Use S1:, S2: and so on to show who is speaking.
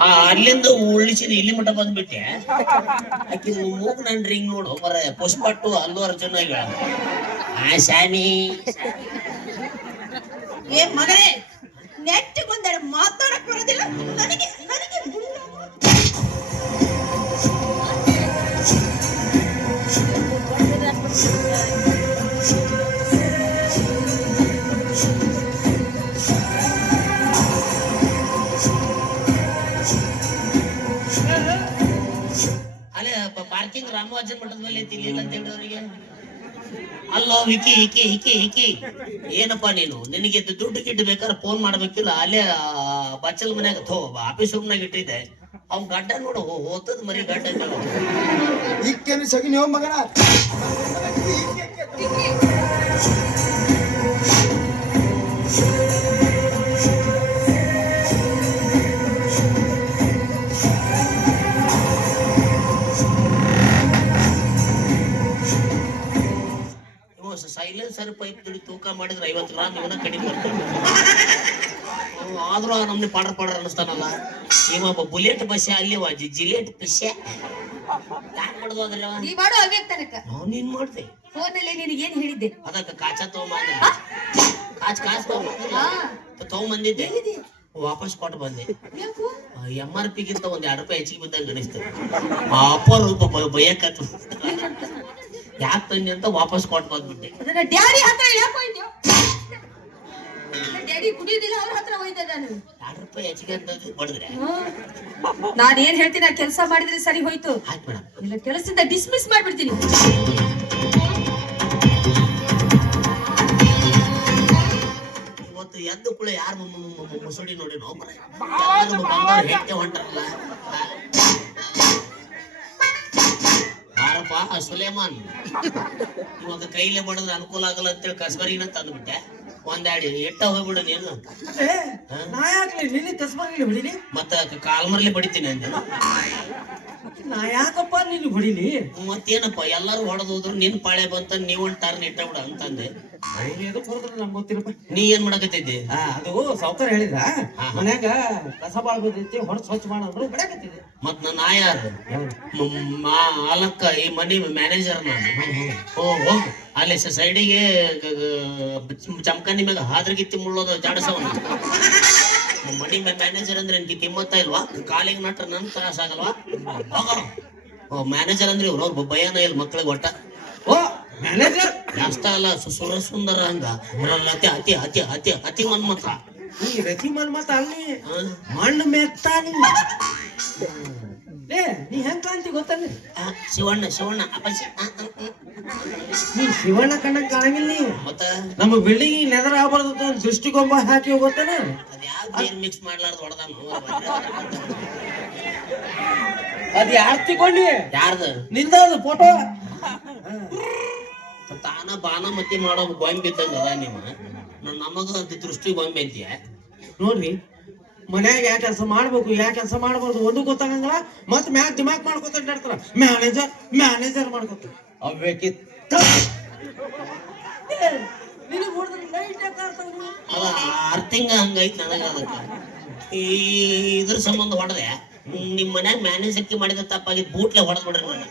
S1: ಆ, ಅಲ್ಲಿಂದ ಉಳಿಸಿದ ಇಲ್ಲಿ ಮಟ್ಟ ಬಂದ್ಬಿಟ್ಟೆ. ಆಕಿ ಮೂಗ್ ನನ್ ರಿಂಗ್ ನೋಡು, ಬರ ಪುಷ್ಪಟ್ಟು ಅಲ್ಲು ಅರ್ಜುನ ಆ, ಶಾನಿ.
S2: ಏ ಮಗನೇ ನೆಟ್ಟಿಗೊಂದೆರಡು ಮಾತಾಡಕ್ ಬರೋದಿಲ್ಲ. ನನಗೆ ನನಗೆ ಮುಳ್ಳು.
S1: ಪಾರ್ಕಿಂಗ್ ರಾಮವಾಜನ್ ಮಠದ ಮೇಲೆ ಐತಿ ಅಂತ ಹೇಳೋರಿಗೆ ಅಲ್ಲೋ ವಿಕಿ ಹಿಕಿ ಹಿಕಿ ಹಿಕಿ ಏನಪ್ಪಾ ನೀನು? ನಿನಗೆ ದುಡ್ಡು ಗಿಡ್ಡು ಬೇಕಾದ್ರೆ ಫೋನ್ ಮಾಡ್ಬೇಕಿಲ್ಲ. ಅಲ್ಲೇ ಬಚ್ಚಲ್ ಮನ್ಯಾಗ ಥೋ ಆಫೀಸ್ ರೂಮ್ನಾಗ ಇಟ್ಟಿದ್ದೆ. ಅವ್ನ್ ಗಡ್ಡ ನೋಡು ಓತದ್ ಮರಿ ಗಡ್ಡ.
S3: ಇಕ್ಕೇನು ಮಗನ?
S1: ಸೈಲೆನ್ಸರ್ ಪೈಪ್ ದುಡಿ ತೂಕ ಮಾಡಿದ್ರೆ ಐವತ್ತು ಗ್ರಾಮ್ ಇವನ ಕಡಿಮೆ ಅವ್ನು ಆದ್ರೂ ನಮ್ದು ಪಾಡ್ರ ಪಾಡ್ರ ಅನಿಸ್ತಾನಲ್ಲ. ಇವ ಬುಲೆಟ್ ಬಸ್ಸೆ ಅಲ್ಲಿ ವಾಜಿ ಜಿಲೆಟ್ ಪಿಸ್ಸೆ ಯಾಕೆ ಮಾಡುದು ಅದ್ರ
S2: ನೀ ಮಾಡೋ ಅವ್ಯಾಕ್ ತನಕ.
S1: ನಾವು ನೀನ್ ಮಾಡ್ದೆ.
S2: ಫೋನಲ್ಲಿ ನಿನಗೆ ಏನ್ ಹೇಳಿದ್ದೆ?
S1: ಅದಕ್ಕೆ ಕಾಚ ತಗೊಂಬಂದ ಕಾಚ್ ಕಾಚ್ ತಗೊಂಬಂದಿಲ್ಲ ತಗೊಂಬಂದಿದ್ದೆ
S2: ಎಲ್ಲಿದೆ?
S1: ವಾಪಸ್ ಕೊಟ್ಟು ಬಂದೆ. ಎಂ ಆರ್ ಪಿಗಿಂತ ಒಂದ್ ಎರಡು ರೂಪಾಯಿ ಹೆಚ್ಚಿಗೆ ಬಿದ್ದಂಗೆ ಅನಿಸ್ತು. ಅಪರೂಪ ಬಯಕತ್ತು ಯಾಕೆ ತಂದೆ ಅಂತ ವಾಪಸ್ ಕೊಟ್ಟು ಬಂದ್ಬಿಟ್ಟೆ
S2: ಅದನ್ನ ಡ್ಯಾಡಿ ಹತ್ರ ಯಾಕೆ ಹೋಯ್ತು ಡ್ಯಾಡಿ ಕುಡಿಯೋದಿಲ್ಲ ಅವ್ರ ಹತ್ರ ಹೋಯ್ದೆ ನಾನು.
S1: ಎರಡು ರೂಪಾಯಿ ಹೆಚ್ಚಿಗೆ ಅಂತ ಬಡಿದ್ರೆ
S2: ನಾನು ಏನ್ ಹೇಳ್ತೀನಿ ಕೆಲಸ ಮಾಡಿದ್ರೆ ಸರಿ ಹೋಯ್ತು.
S1: ಆಯ್ತು ಮೇಡಮ್.
S2: ಇಲ್ಲ ಕೆಲಸದಿಂದ ಡಿಸ್ಮಿಸ್ ಮಾಡ್ಬಿಡ್ತೀನಿ.
S1: ಇವತ್ತು ಎದ್ದು ಕೂಡ ಯಾರು ಮುಸುಡಿ ನೋಡಿ ನೋಡ್ರೆ ಎಲ್ಲರೂ ಬಂದವ್ರು ಹೆಂಡತಿ ಹೊಂಟ್ರಲ್ಲ? ಸುಲೇಮಾನ್. ಇವಾಗ ಕೈಲೆ ಮಾಡಿದ್ರೆ ಅನುಕೂಲ ಆಗಲ್ಲ ಅಂತೇಳಿ ಕಸ್ಬರಿನ ತಂದ್ಬಿಟ್ಟೆ. ಒಂದಾಡಿ ಎಟ್ಟ ಹೋಗ್ಬಿಡು ನೀನು.
S3: ನಾ ನಿನ್ನ ಹೊಡಿಲಿ
S1: ಮತ್ತ ಕಾಲ್ಮರ್ಲಿ ಬಡಿತೀನಿ ಅಂದೆ.
S3: ನಾ ಯಾಕಪ್ಪ ನೀನು ಹೊಡಿಲಿ
S1: ಮತ್ತೇನಪ್ಪ ಎಲ್ಲಾರು ಹೊಡೆದು ಹೋದ್ರು ನಿನ್ ಪಾಳೆ ಬಂತ ನೀವ್ ಒಂದ್ ಟರ್ನ್ ಇಟ್ಟ ಬಿಡ ಅಂತಂದೆ ನೀ ಏನ್ ಮಾಡಕತ್ತಿದ್ದೆ?
S3: ಅದು ಸೌಕರ್ಯ ಹೇಳಿದ್ರ? ಮನ್ಯಾಗ ಕಸ ಬಾಳ್ ಬಂದೈತಿ ಹೊರ ಸ್ವಚ್ಛ ಮಾಡಂದ್ರು ಬಿಡಕತ್ತಿದ್ದೆ
S1: ಮತ್ ನನ್ನ ಆಯಾರು ಮಾಲಕ್ಕ ಈ ಮನಿ ಮ್ಯಾನೇಜರ್ ನಾನು. ಓ ಅಲ್ಲಿ ಸೈಡಿಗೆ ಚಮಕನಿ ಮ್ಯಾಗ ಹಾದ್ರಗಿತ್ತಿ ಮುಳ್ಳೋದು ಜಾಡಸವನ ಮನಿ ಮ್ಯಾನೇಜರ್ ಅಂದ್ರೆ ನಿನ್ಗೆ ಕಿಮ್ಮತ್ತ ಇಲ್ವಾ? ಕಾಲಿಗೆ ನಟ್ರ ನನ್ ತ್ರಾಸ ಆಗಲ್ವಾ? ಓ ಮ್ಯಾನೇಜರ್ ಅಂದ್ರೆ ಇವ್ರು ಅವ್ರ ಭಯನ ಇಲ್ಲ ಮಕ್ಳಿಗೆ ಒಟ್ಟ.
S3: ಓ ಮ್ಯಾನೇಜರ್
S1: ಜಾಸ್ತ ಅಲ್ಲ ಸುರ ಸುಂದರ ಹಂಗ. ಅತಿ ಅತಿ ಅತಿ ಅತಿ ಅತಿ ಮನ್ಮಥ.
S3: ಈ ರತಿ ಮನ್ಮಥ ಅಲ್ಲಿ? ಮಣ್ಣು ಮೆತ್ತಾನಿ ಏ ನೀ ಹೆಂಗ್ ಅಂತ ಗೊತ್ತಲ್ಲ?
S1: ಶಿವಣ್ಣ ಶಿವಣ್ಣ ಅಪ್ಪಾಜಿ.
S3: ನೀ ಶಿವಣ್ಣ ಕಣ್ಣಂಗ್ ಕಾಣಂಗಿಲ್ಲ ನೀ.
S1: ಮತ್ತ?
S3: ನಮ್ಮ ಬಿಲ್ಡಿಂಗ್ ನೆದರ ಆಗ್ಬಾರ್ದು ಅಂತ ಒಂದ್ ದೃಷ್ಟಿಗೊಂಬ ಹಾಕಿ ಗೊತ್ತಾನ?
S1: ಅದ್ ಯಾವ ನೀರ್ ಮಿಕ್ಸ್ ಮಾಡ್ಲಾರ್ದು ಹೊಡೆದಾನು
S3: ಅದ್ ಯಾರ್ ತಿಕೊಂಡಿ
S1: ಯಾರ್ದು?
S3: ನಿಂದ ಅದು ಫೋಟೋ
S1: ತಾನ ಬಾನ ಮತಿ ಮಾಡೋ ಗೊಂಬೆ ಇದ್ದಂಗ ಅದ ನಿಮ್ಮ ನಮಗ ಅದ್ ದೃಷ್ಟಿ ಗೊಂಬೆ ಅಂತೀಯ?
S3: ನೋಡ್ರಿ. ಮನ್ಯಾಗ ಯಾಕೆ ಕೆಲಸ ಮಾಡ್ಬೇಕು, ಯಾ ಕೆಲಸ ಮಾಡ್ಬಾರ್ದು ಒಂದು ಗೊತ್ತಾಗಂಗಿಲ್ಲ. ಮತ್ ಮ್ಯಾಗ ದಿಮಾಕ್ ಮಾಡ್ಕೊತ ಅಡ್ಡಾಡ್ತಾರ ಮ್ಯಾನೇಜರ್ ಮ್ಯಾನೇಜರ್ ಮಾಡ್ಕೊತ. ಅವ್ಬೇಕಿತ್ತ
S1: ಅದ ಹಂಗೈತ್ ನನಗ ಅದಕ್ಕ. ಈ ಇದ್ರ ಸಂಬಂಧ ಹೊಡೆದೆ. ನಿಮ್ ಮನ್ಯಾಗ ಮ್ಯಾನೇಜ್ ಅಕ್ಕಿ ಮಾಡಿದ ತಪ್ಪಾಗಿ ಬೂಟ್ಲೆ ಹೊಡೆದ್ ಬಿಡ್ರಿ ನನ್ನ